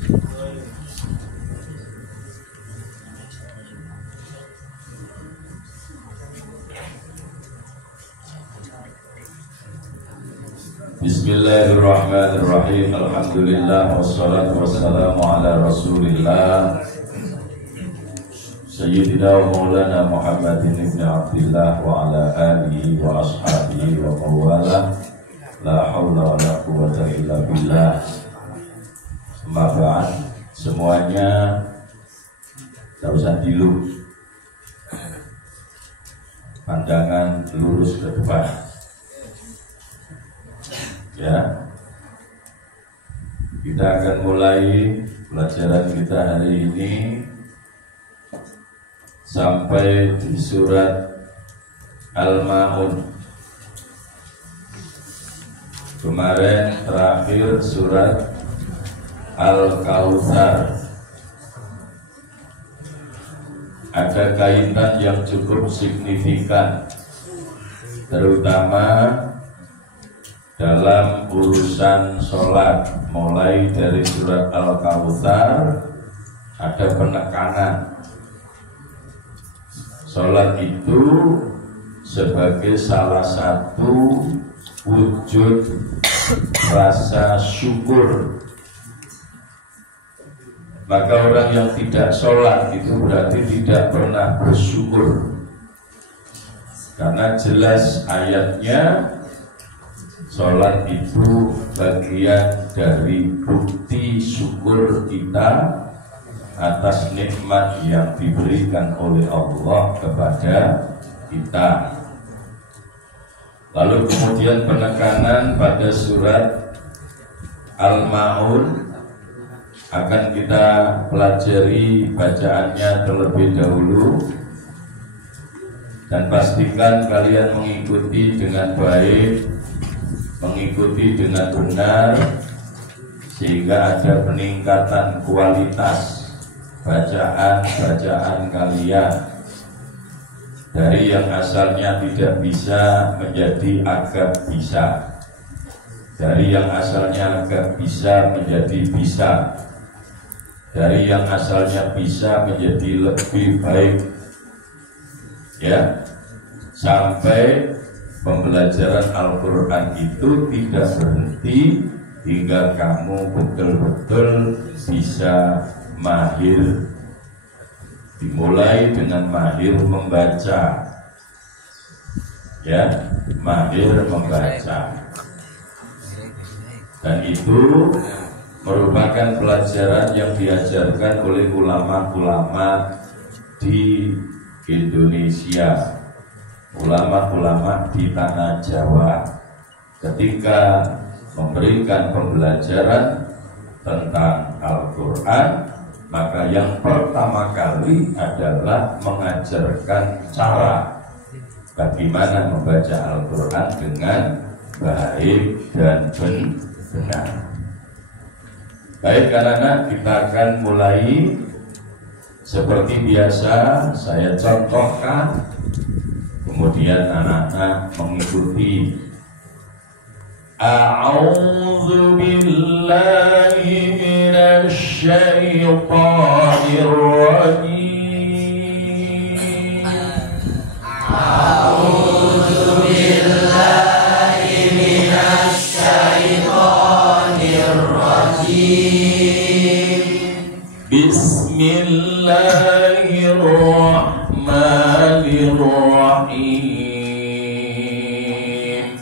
Bismillahirrahmanirrahim. Alhamdulillah wassalatu wassalamu ala Rasulillah Sayyidina wa maulana Muhammadin ibn Abdillah wa ala alihi wa ashabihi wa mawala. La hawla wa la quwwata illa billah. Amma ba'd. Semuanya tak usah dilu, pandangan lurus ke depan, ya. Kita akan mulai pelajaran kita hari ini sampai di surat Al-Ma'un. Kemarin terakhir surat Al-Kautsar. Ada kaitan yang cukup signifikan, terutama dalam urusan sholat. Mulai dari surat Al-Kautsar ada penekanan sholat itu sebagai salah satu wujud rasa syukur. Maka orang yang tidak sholat itu berarti tidak pernah bersyukur, karena jelas ayatnya sholat itu bagian dari bukti syukur kita atas nikmat yang diberikan oleh Allah kepada kita. Lalu kemudian penekanan pada surat Al-Ma'un akan kita pelajari bacaannya terlebih dahulu, dan pastikan kalian mengikuti dengan baik, mengikuti dengan benar, sehingga ada peningkatan kualitas bacaan kalian dari yang asalnya tidak bisa menjadi agak bisa, dari yang asalnya agak bisa menjadi bisa, dari yang asalnya bisa menjadi lebih baik, ya, sampai pembelajaran Al-Quran itu tidak berhenti hingga kamu betul-betul bisa mahir. Dimulai dengan mahir membaca, ya, mahir membaca, dan itu merupakan pelajaran yang diajarkan oleh ulama-ulama di Indonesia, ulama-ulama di tanah Jawa, ketika memberikan pembelajaran tentang Al-Quran. Maka yang pertama kali adalah mengajarkan cara bagaimana membaca Al-Quran dengan baik dan benar. Baik anak-anak, kita akan mulai seperti biasa. Saya contohkan, kemudian anak-anak mengikuti. A'udzu billahi minasy syaithanir rajim. A'udzu billahi minasy syaithanir rajim. Bismillahirrahmanirrahim.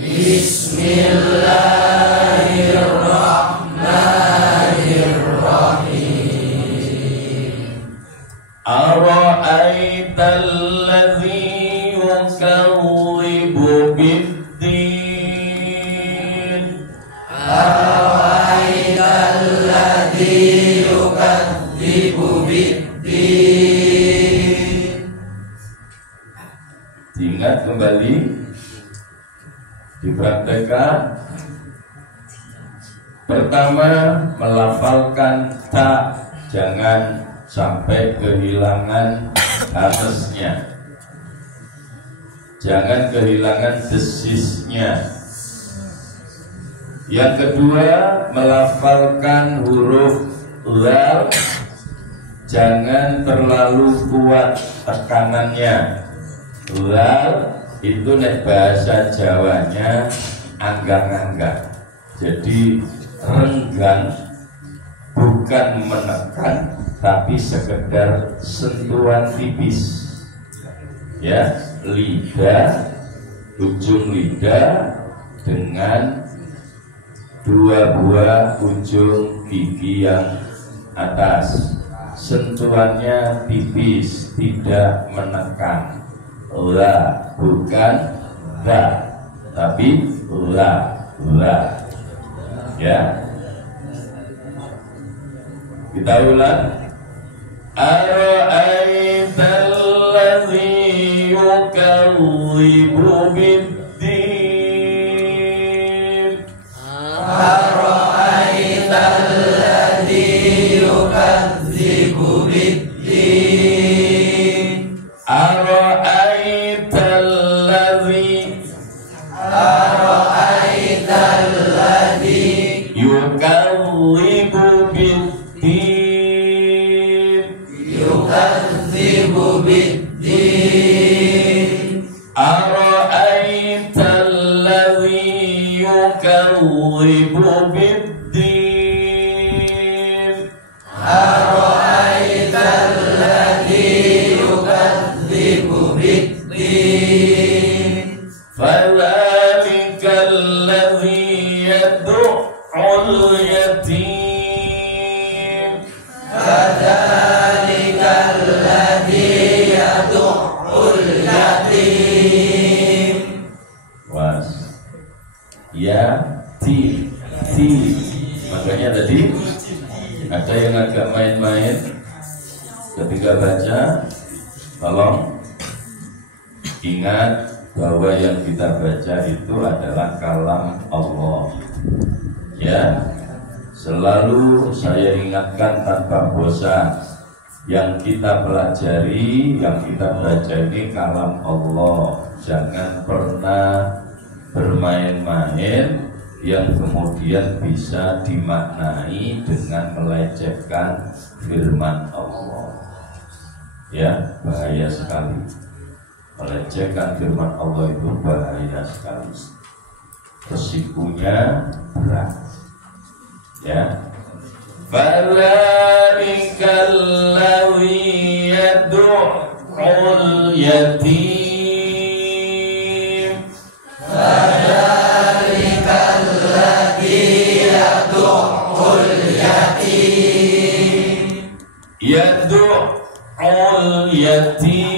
Bismillahirrahmanirrahim. Ara'aital ladzi yukadzibu bid-din. Ara'aital ladzi yukadzibu bid-din. Diingat kembali, dipraktekkan. Pertama, melafalkan ta, jangan sampai kehilangan atasnya, jangan kehilangan desisnya. Yang kedua, melafalkan huruf lal, jangan terlalu kuat tekanannya. Lal itu nek bahasa Jawanya anggang-anggang, jadi renggang, bukan menekan, tapi sekedar sentuhan tipis. Ya, lidah, ujung lidah dengan dua buah ujung gigi yang atas, sentuhannya tipis, tidak menekan. La, bukan la, tapi la. Ya, kita ulang. Ara'aital ladzi yukadzibu bid-din. Ara'aital ladzi yukadzibu bid-din. Ara'aital ladzi yukadzibu bid-din. Yukadzibu bid-din. Ara'aital ladzi yukadzibu bid-din. Ara'aital ladzi yukadzibu bid-din. Fadzalikal ladzi yad'ul yatim. Fadzalikal ladzi yad'ul yatim. Was. Ya, ti. Makanya tadi ada yang agak main-main ketika baca, tolong ingat bahwa yang kita baca itu adalah kalam Allah. Ya, selalu saya ingatkan tanpa bosan, yang kita pelajari, yang kita baca ini kalam Allah. Jangan pernah bermain-main yang kemudian bisa dimaknai dengan melecehkan firman Allah. Ya, bahaya sekali. Melecehkan firman Allah itu bahaya sekali. Resikonya berat. Ya. Fadzalikal ladzi yad'ul yatim. Fadzalikal ladzi yad'ul yatim. Yad'ul yatim.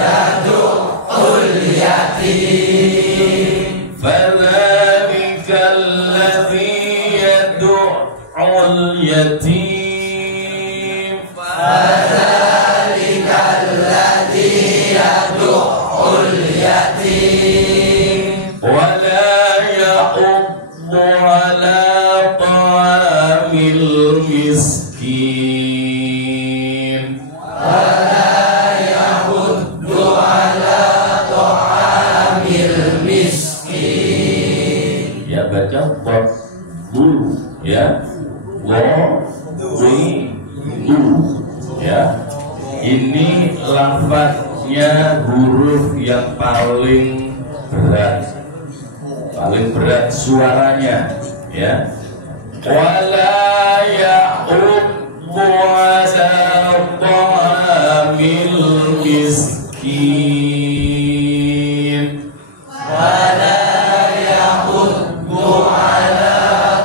Yad'ul yatim. Fadzalikal ladzi yad'ul yatim. Fadzalikal ladzi yad'ul yatim. Wa la ya'uddu 'ala ta'amil miskin. Ya, baca bu, ya, ya. Ini lafadznya huruf yang paling berat suaranya, ya. Wala ya'uddu 'ala ta'amil miskin. Wala yahuddu 'ala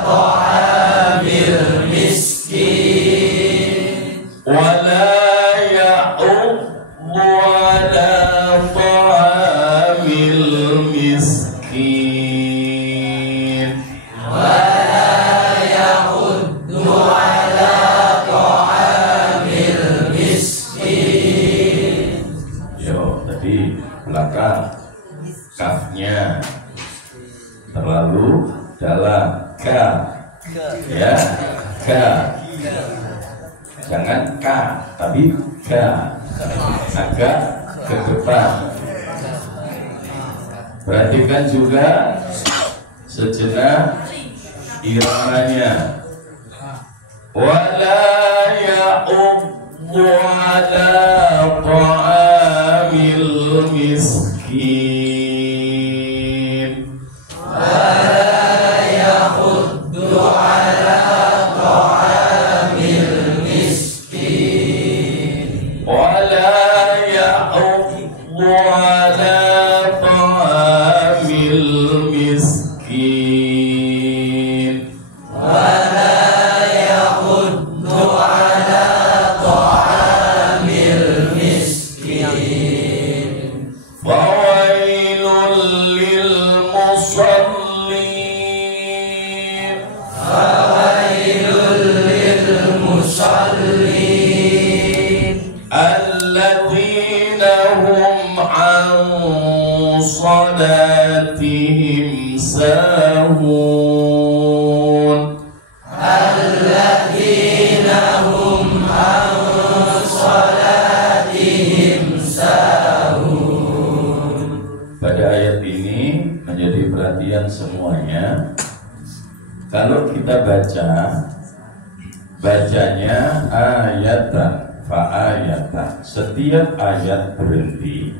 ta'amil miskin. Wala ya'uddu 'ala ta'amil miskin. Wala yahuddu 'ala ta'amil miskin. Yo, tadi belakang kafnya terlalu dalam. Ka, ya, ka. Jangan ka, tapi ka. Agak ke depan. Perhatikan juga sejenak iramanya. Wala ya'uddu ala ta'amil miskin. Wala ya'uddu ala ta'amil miskin. Wala ya'uddu ala ta'amil miskin. Wala ya'uddu ala ta'amil miskin. Fawailul lil musallin. Fawailul lil musallin. Alladzina hum an salatihim sahun. Alladzina hum an salatihim sahun. Pada ayat ini menjadi perhatian semuanya. Kalau kita bacanya ayatan fa'ayatan. Setiap ayat berhenti,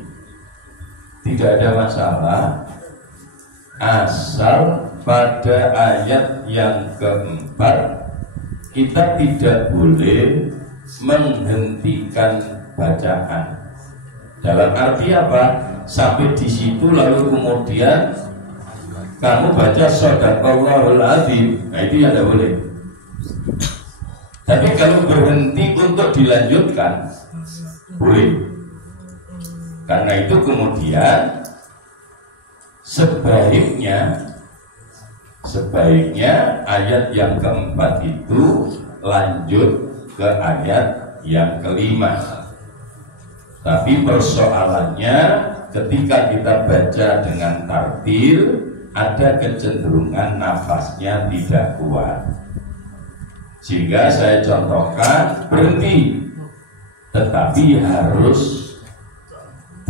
tidak ada masalah, asal pada ayat yang keempat kita tidak boleh menghentikan bacaan. Dalam arti apa? Sampai di situ lalu kemudian kamu baca Shadaqallahul Adzim, nah itu yang tidak boleh. Tapi kalau berhenti untuk dilanjutkan, boleh. Karena itu kemudian sebaiknya ayat yang keempat itu lanjut ke ayat yang kelima. Tapi persoalannya ketika kita baca dengan tartil, ada kecenderungan nafasnya tidak kuat. Sehingga saya contohkan berhenti, tetapi harus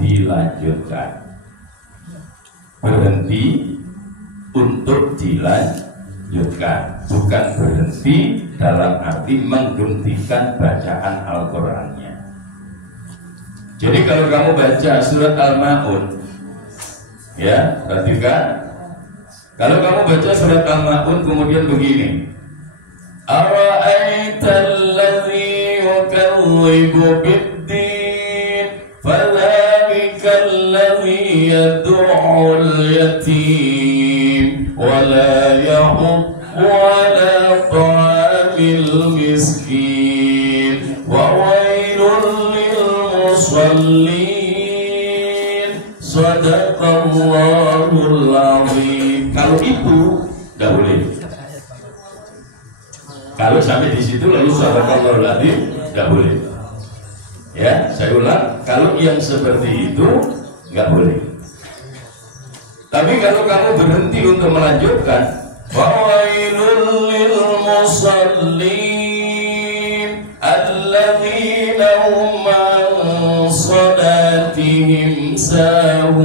dilanjutkan. Berhenti untuk dilanjutkan, bukan berhenti dalam arti menghentikan bacaan Al-Qur'annya. Jadi kalau kamu baca surat Al-Ma'un, ya, perhatikan. Kalau kamu baca surat Al-Ma'un kemudian begini, Ara'aital ladzi yukadzibu bid-din, fadzalikal ladzi yad'ul yatim wa la yahuddu 'ala ta'amil miskin wa wailul lil musallin. Shadaqallahul Adzim. Kalau itu tidak boleh. Kalau sampai di situ lalu Shadaqallahul Adzim tidak boleh. Ya, saya ulang, kalau yang seperti itu nggak boleh. Tapi kalau kamu berhenti untuk melanjutkan, fawailul lil musallin alladzina hum an salatihim sahun.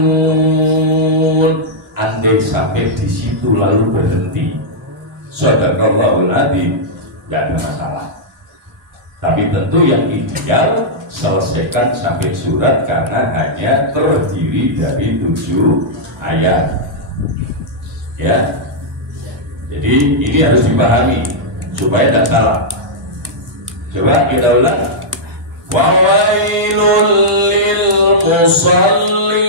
Andai sampai di situ lalu berhenti, Shadaqallahul Adzim, tidak ada masalah. Tapi tentu yang ideal selesaikan sampai surat karena hanya terdiri dari 7 ayat. Ya, jadi ini harus dipahami supaya tidak salah. Coba kita ulang. Wawailul lil musallin.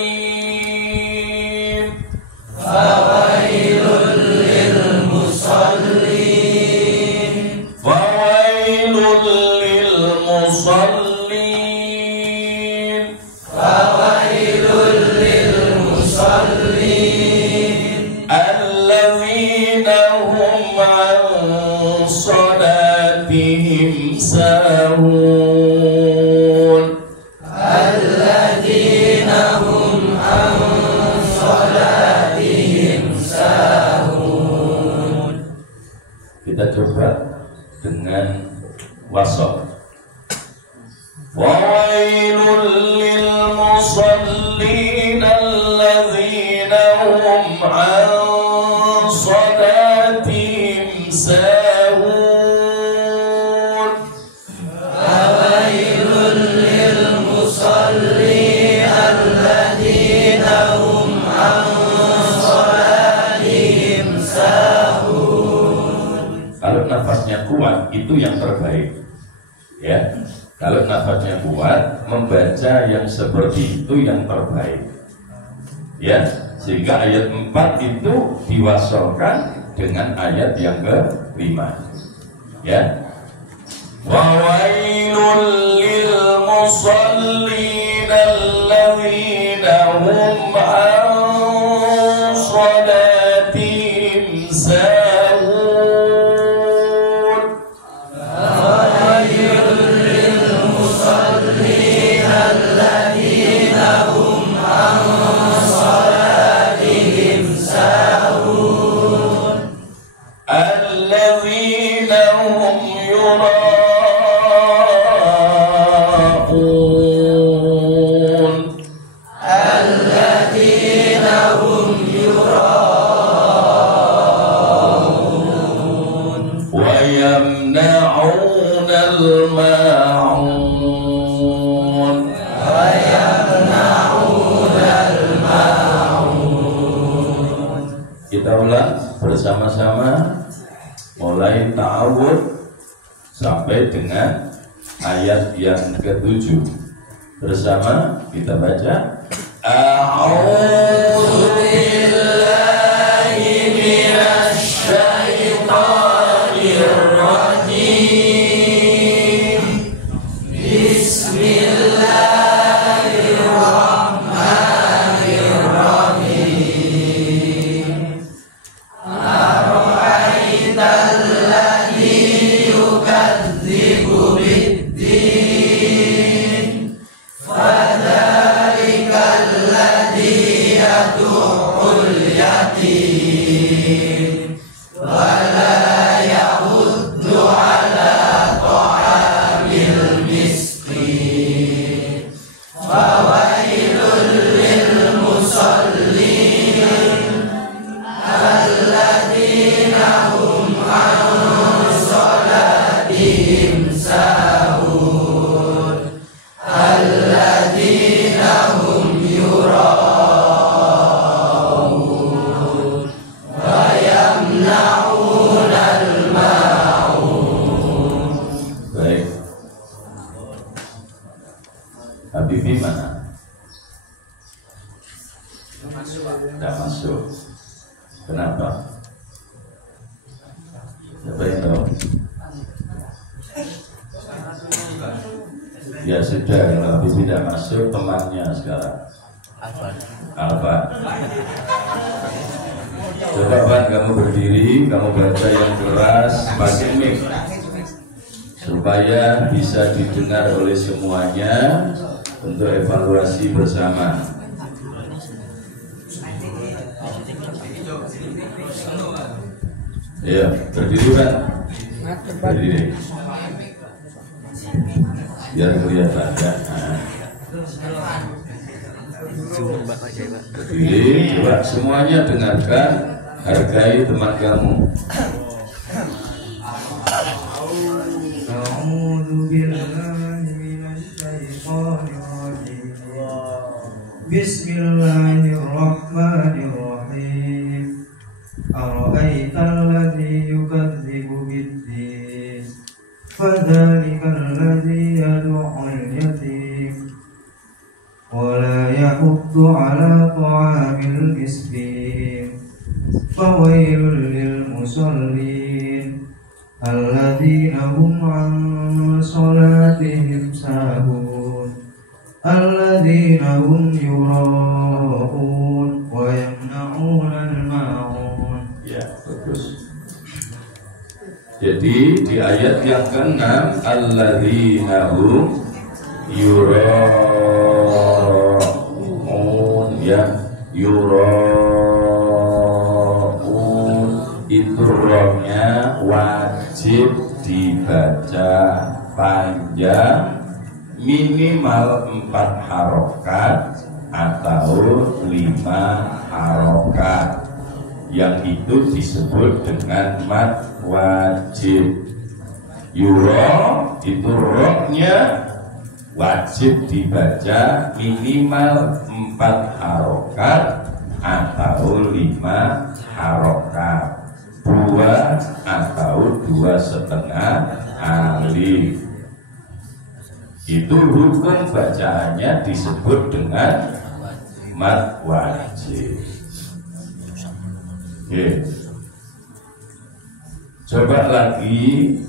Fawailul lil musallin. Fawailul lil musallin. Fawailul lil musallin. Alladzina hum an salatihim sahun. Alladzina hum an salatihim sahun. Kita coba dengan wasol. Wawailul lil musallin alladzina hum an صلاتهم ساهون فويل للمصلين الذين هم عن صلاتهم ساهون. Kalau nafasnya kuat itu yang terbaik, ya. Kalau nafasnya kuat, membaca yang seperti itu yang terbaik, ya. Sehingga ayat 4 itu diwasalkan dengan ayat yang ke-5, ya. Wa wailul lil musallin alladzina hum an salatihim sahun. فويل للمصلين الذين هم عن صلاتهم ساهون الذين هم يراءون الذين هم يراءون ويمنعون الماعون. ويمنعون الماعون. Kita ulang bersama-sama mulai ta'awud sampai dengan ayat yang ke-7. Bersama kita baca A'udzu billahi minasy syaithanir rajim. Bismillahirrahmanirrahim. Ara'aita alladzi yukadzibu bid-din fadzalika alladzi yad'ul yatim wa la yahuddu ala ta'amil miskin. Fawailul lil musallin alladzina hum an salatihim sahun alladzina hum yura'un wa yamna'un al-ma'un. Baik. Habibi mana? Tidak masuk. Kenapa? Siapa yang tahu? Ya sudah, kalau Habibi tidak masuk, temannya sekarang Alfa. Coba Pan, kamu berdiri, kamu baca yang keras, pakai mic supaya bisa didengar oleh semuanya untuk evaluasi bersama. Ya, berdiri Pan. Berdiri. Biar kelihatan ya. Berdiri, coba semuanya dengarkan, hargai teman kamu. A'udzu billahi minasy syaithanir rajim. Bismillahirrahmanirrahim. Ara'aital ladzi yukadzibu bid-din fadzalikal ladzi yad'ul yatim wa la yahuddu 'ala ta'amil miskin. Fawailul lil musallin alladzina hum an salatihim sahun alladzina hum yura'un wa yamna'una al-ma'un. Ya, bagus. Jadi di ayat yang ke-6 alladzina hum yura'un, ya, yura'un itu romnya wajib dibaca panjang, minimal 4 harokat atau 5 harokat. yang itu disebut dengan mad wajib. Yuro itu roknya wajib dibaca minimal 4 harokat atau 5 harokat, 2 atau 2,5 alif. Itu rukun bacaannya disebut dengan mad wajib. Oke. Coba lagi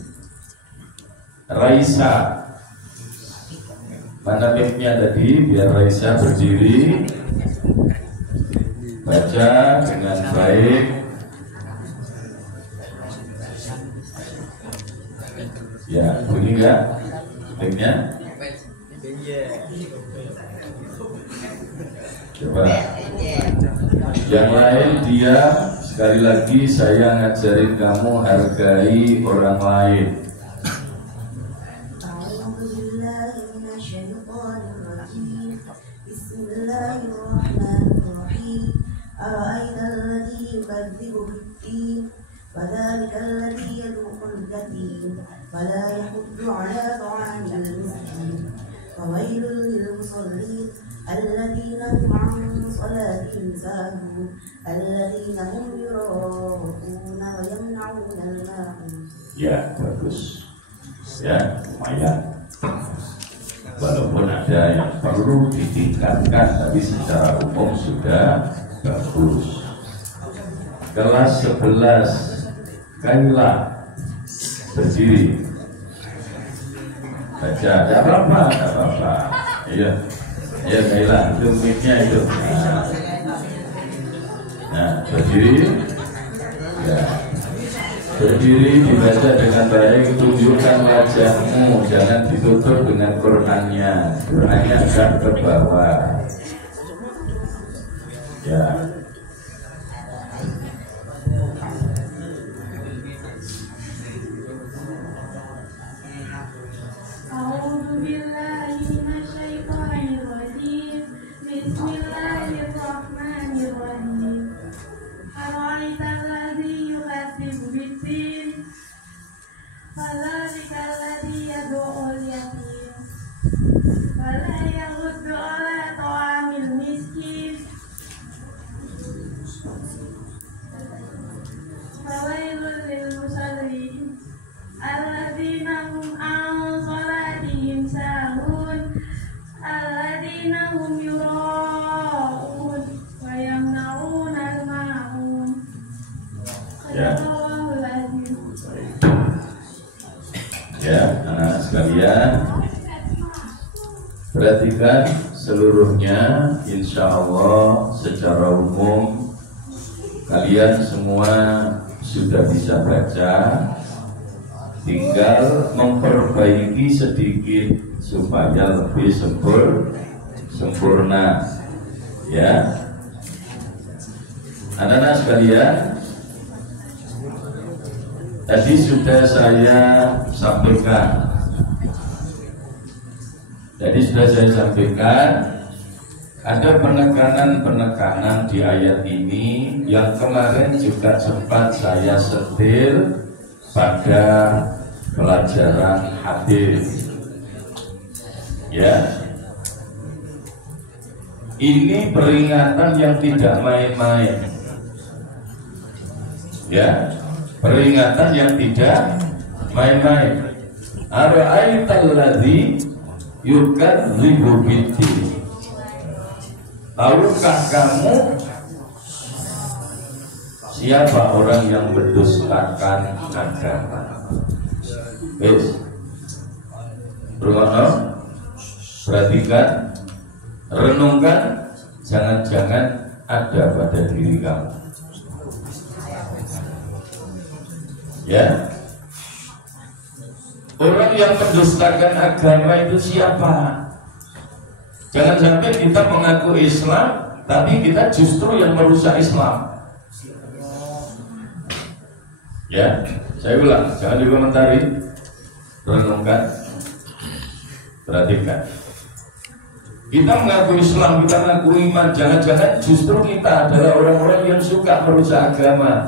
Raisa. Mana mic-nya tadi? Biar Raisa berdiri baca dengan baik. Ya, bunyi enggak mic-nya? Coba. Yang lain dia sekali lagi saya ngajarin kamu hargai orang lain. فذلك الذي يذوق اليتيم ولا يحض على طعام المسكين فويل للمصلين الذين هم عن صلاتهم ساهون الذين هم يراءون ويمنعون الماعون. Ya, bagus. Ya, lumayan. Walaupun ada yang perlu ditingkatkan, tapi secara umum sudah bagus. Kelas 11 Kaila berdiri baca, tidak apa-apa. Iya Kaila, itu mic-nya itu. Nah, berdiri. Ya, berdiri dibaca dengan baik, tunjukkan wajahmu, jangan ditutup dengan Qurannya. Qurannya agak ke bawah. Ya. Ya, anak-anak sekalian, perhatikan seluruhnya. Insya Allah secara umum kalian semua sudah bisa baca, tinggal memperbaiki sedikit supaya lebih sempurna. Ya, anak-anak sekalian, tadi sudah saya sampaikan. Ada penekanan di ayat ini yang kemarin juga sempat saya sentil pada pelajaran hadis. Ya, ini peringatan yang tidak main-main. Ya, peringatan yang tidak main-main. Ara'aital ladzi yukadzibu biddin. Tahukah kamu siapa orang yang mendustakan agama? Wes, berdoa, perhatikan, renungkan, jangan-jangan ada pada diri kamu. Ya, orang yang mendustakan agama itu siapa? Jangan sampai kita mengaku Islam, tapi kita justru yang merusak Islam. Ya, saya ulang, jangan dikomentari, renungkan, perhatikan. Kita mengaku Islam, kita mengaku iman, jangan-jangan justru kita adalah orang-orang yang suka merusak agama,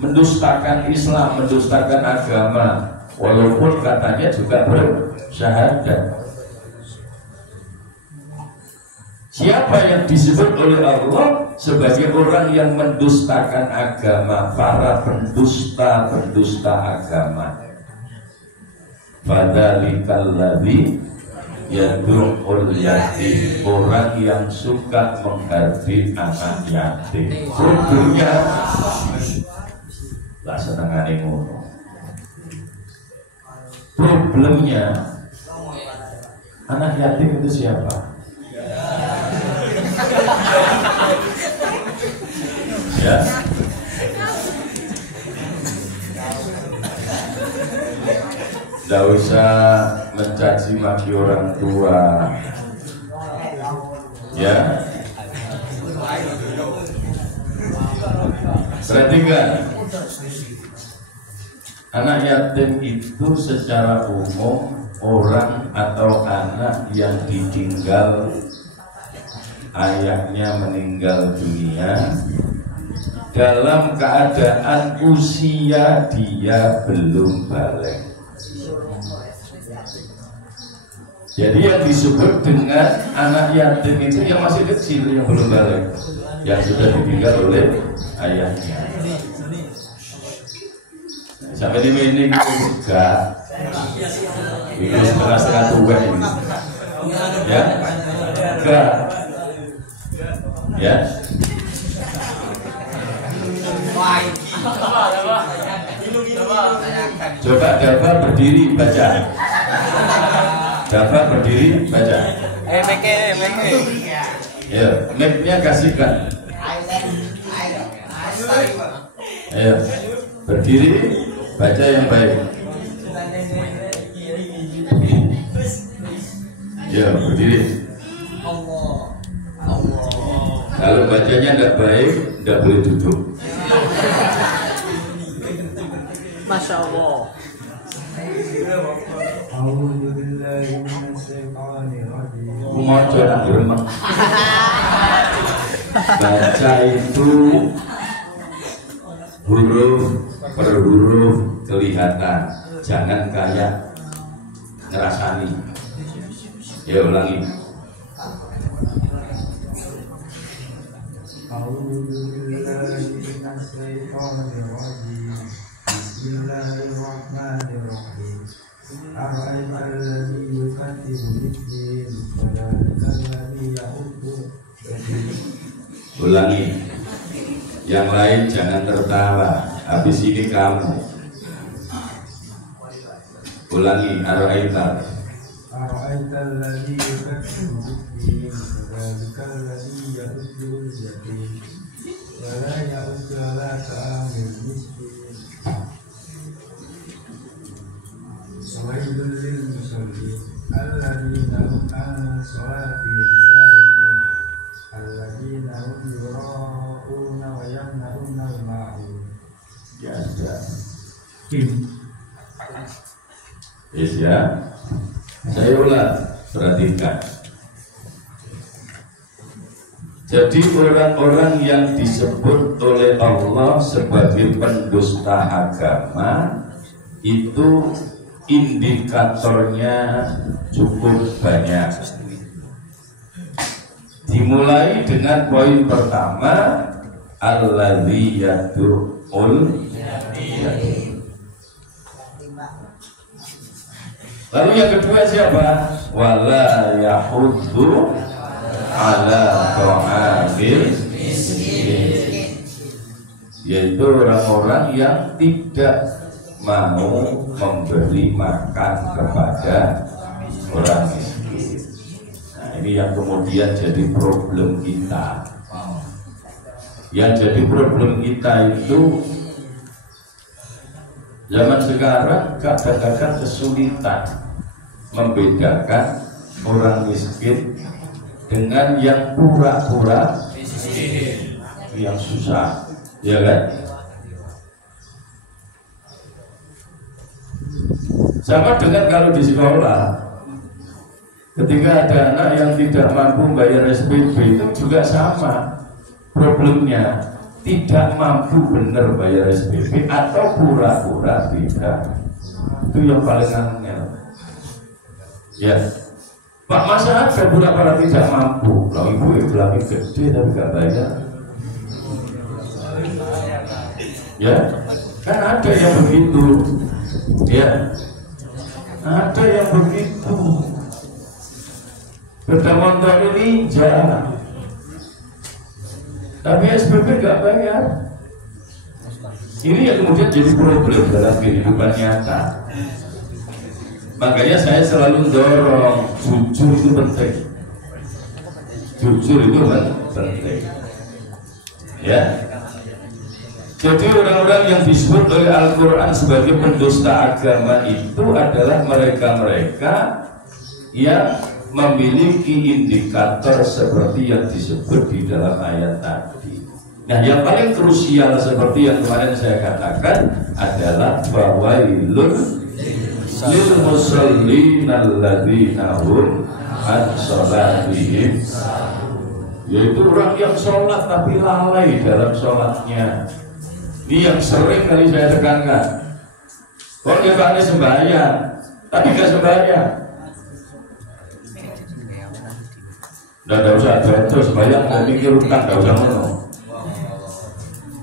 mendustakan Islam, mendustakan agama, walaupun katanya juga bersyahadat. Siapa yang disebut oleh Allah sebagai orang yang mendustakan agama, para pendusta agama? Fadzalikal ladzi yad'ul yatim, orang yang suka menghardik anak yatim. Bodohnya lah senengane ngono. Problemnya anak yatim itu siapa? Ya. Tidak usah mencaci maki orang tua. Ya. Perhatikan, anak yatim itu secara umum orang atau anak yang ditinggal ayahnya meninggal dunia dalam keadaan usia dia belum balik. Jadi yang disebut dengan anak yatim itu yang masih kecil, yang belum balik, yang sudah ditinggal oleh ayahnya. Sampai di ini enggak, itu setengah tua ini, ya, enggak, ya. Coba Dava berdiri baca. Dava berdiri baca. Ya, mic-nya kasihkan. Ayo, berdiri baca yang baik. Ya, berdiri. Kalau bacanya tidak baik, tidak boleh duduk. Masya Allah. Baca itu huruf per huruf kelihatan, jangan kayak ngerasani. Ya ulangi. Bismillahirrahmanirrahim. Ar-Rahman alladzi yukadzibu bid-din, fadzalikal ladzi yahuddu. Ulangi. Yang lain jangan tertawa. Habis ini kamu. Ulangi. Ar-Rahman alladzi yukadzibu bid-din, fadzalikal ladzi yahuddu al-yatim, wa la yahuddu ala ta'amil miskin. Wailul lil musallin alladzina hum an salatihim sahun alladzina hum yura'una wa yamna'una al-ma'un. ya sudah. Yes ya. Saya ulang, perhatikan. Jadi orang-orang yang disebut oleh Allah sebagai pendusta agama itu indikatornya cukup banyak. Dimulai dengan poin pertama, alladzi yad'ul yatim. Lalu yang kedua siapa? Wala yahuddu ala ta'amil miskin, yaitu orang-orang yang tidak mau memberi makan kepada orang miskin. Nah, ini yang kemudian jadi problem kita. Yang jadi problem kita itu zaman sekarang kadang-kadang kesulitan membedakan orang miskin dengan yang pura-pura miskin, yang susah, ya kan? Sama dengan kalau di sekolah, Ketika ada anak yang tidak mampu bayar SPP itu juga sama problemnya, tidak mampu benar bayar SPP atau pura-pura tidak. Itu yang paling angel. Ya, Pak, masa ada pura-pura tidak mampu? Kalau ibu lagi gede tapi nggak bayar. Ya, kan ada yang begitu. Ya, ada yang begitu. Sepeda motor ini jarang, tapi SPP nggak bayar. Ini yang kemudian jadi problem dalam kehidupan nyata. Makanya saya selalu dorong jujur itu penting. Jujur itu penting. Ya. Jadi orang-orang yang disebut oleh Al-Quran sebagai pendusta agama itu adalah mereka-mereka yang memiliki indikator seperti yang disebut di dalam ayat tadi. Nah, yang paling krusial seperti yang kemarin saya katakan adalah fawailun lil musallin alladzina hum an sholatihim, yaitu orang yang sholat tapi lalai dalam sholatnya. Ini yang sering kali saya tekankan. Kok dia sembahyang tapi gak sembahyang. Nggak usah jatuh sembahyang, mau mikir utang, nggak usah menung.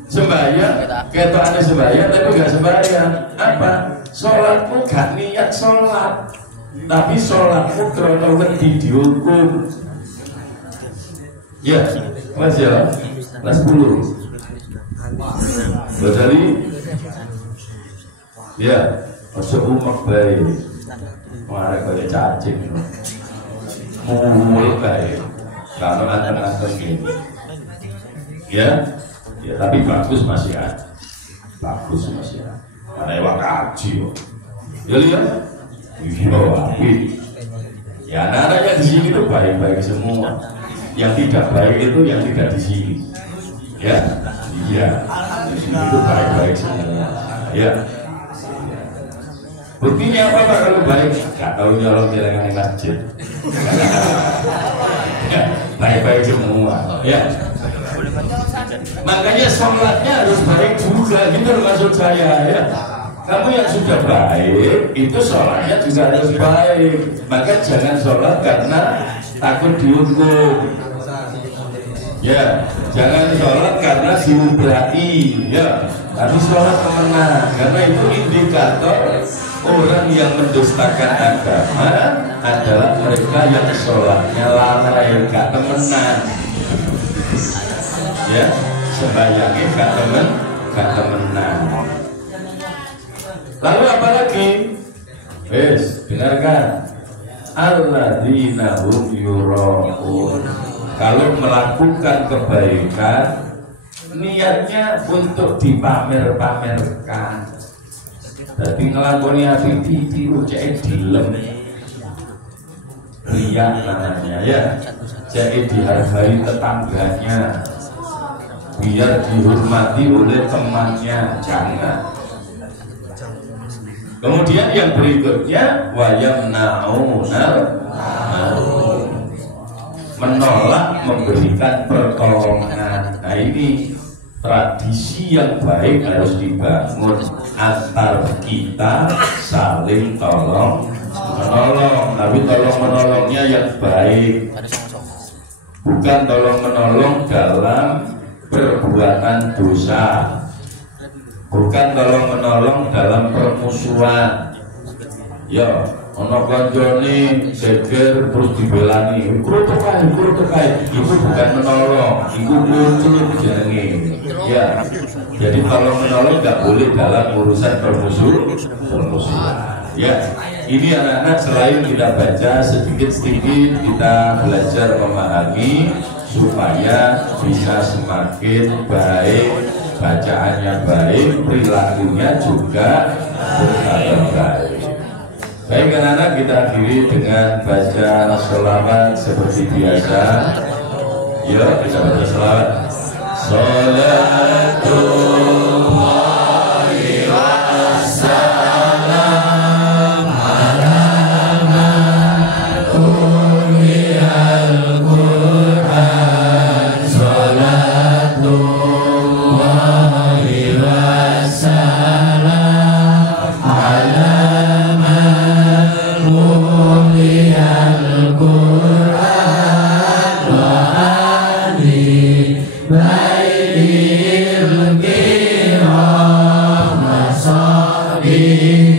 Sembahyang, ketok aneh sembahyang, tapi nggak sembahyang. Apa? Sholatmu gak niat sholat, tapi sholatmu krono wedi dihukum. Ya, mas ya, kelas 10. Jadi, ya, masuk umak baik, marah kayak cacing, mulut baik. Kalau anteng-anteng ini, ya, tapi bagus masih ada, bagus masih ada. Mana yang kaji, ya lihat, ya anak-anak yang di sini itu baik-baik semua. Yang tidak baik itu yang tidak di sini, ya, iya, di sini itu baik-baik semua, ya. Buktinya apa Pak kalau baik? Gak tahu nyolong jalan di masjid. Baik-baik semua, ya. Makanya sholatnya harus baik juga, gitu maksud saya, ya. Kamu yang sudah baik, itu sholatnya juga harus baik. Maka jangan sholat karena takut dihukum, ya. Jangan sholat karena diublai, ya. Tapi sholat temenan, karena itu indikator orang yang mendustakan agama adalah mereka yang sholatnya lalai, gak temenan, ya, sembahyangnya gak temenan. Lalu apa lagi? Dengarkan, alladzina hum yura'un. Kalau melakukan kebaikan, niatnya untuk dipamer-pamerkan. Jadi ngelakoni api tiru cek dilem, riak namanya, ya. Cek dihargai tetangganya, biar dihormati oleh temannya, jangan. Kemudian yang berikutnya wayamnaunal menolak memberikan pertolongan. Nah, ini tradisi yang baik harus dibangun antar kita, saling tolong menolong, tapi tolong menolongnya yang baik, bukan tolong menolong dalam perbuatan dosa, bukan tolong menolong dalam permusuhan. Ya, ono konjone geger terus dibelani, kru tekai, itu bukan menolong, itu muncul jenenge. Ya, jadi tolong menolong nggak boleh dalam urusan permusuhan. Ya, ini anak-anak selain kita baca sedikit-sedikit, kita belajar memahami supaya bisa semakin baik, bacaannya baik, perilakunya juga baik. Baik anak-anak, kita akhiri dengan baca sholawat seperti biasa. Ya, kita baca sholawat. Sholatullahi wassalam ala Baitil